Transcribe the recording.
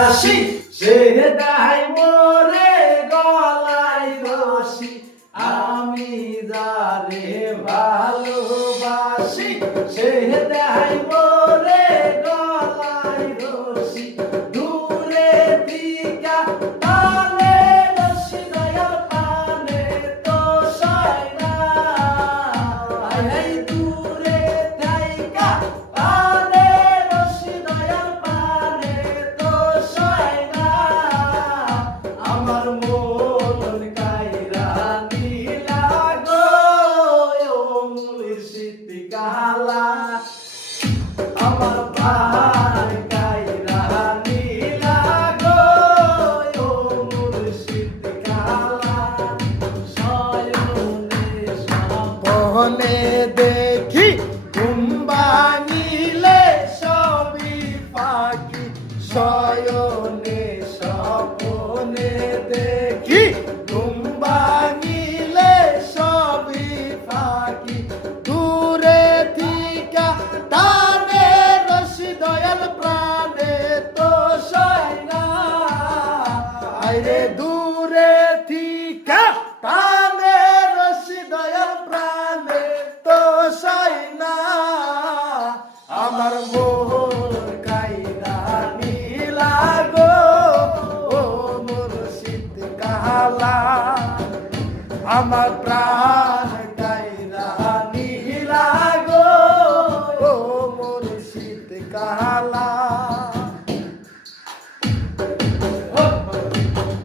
হাসি সে দেয় মোরে গলায় রশি আমি যারে ভালোবাসি সে দেয় মোরে গলায় রশি দূরে থিকা টানে রশি দয়াল পানে তো সয় না এই দূরে থাইকা পানে রশি দয়াল পানে তো সয় না আমার মন কাইরা নীলা গো ও মুর্শিদ কালা আমার ভাই কাইরা নীলা গো ও মুর্শিদ কালা শয়নে স্বপনে দেখি ঘুম ভাঙিলে সবই পাখি শয়নে স্বপনে দেখি ঘুম ভাঙিলে সবই পাখি দূরে থিকা টানে রশি দয়াল প্রাণে তো সয় না আইরে দূরে থিকা টানে রশি দয়াল প্রাণে তো সয় না আমার মোর কাইরা নীলা গো ও মুর্শিদ কালা আমার প্রাণ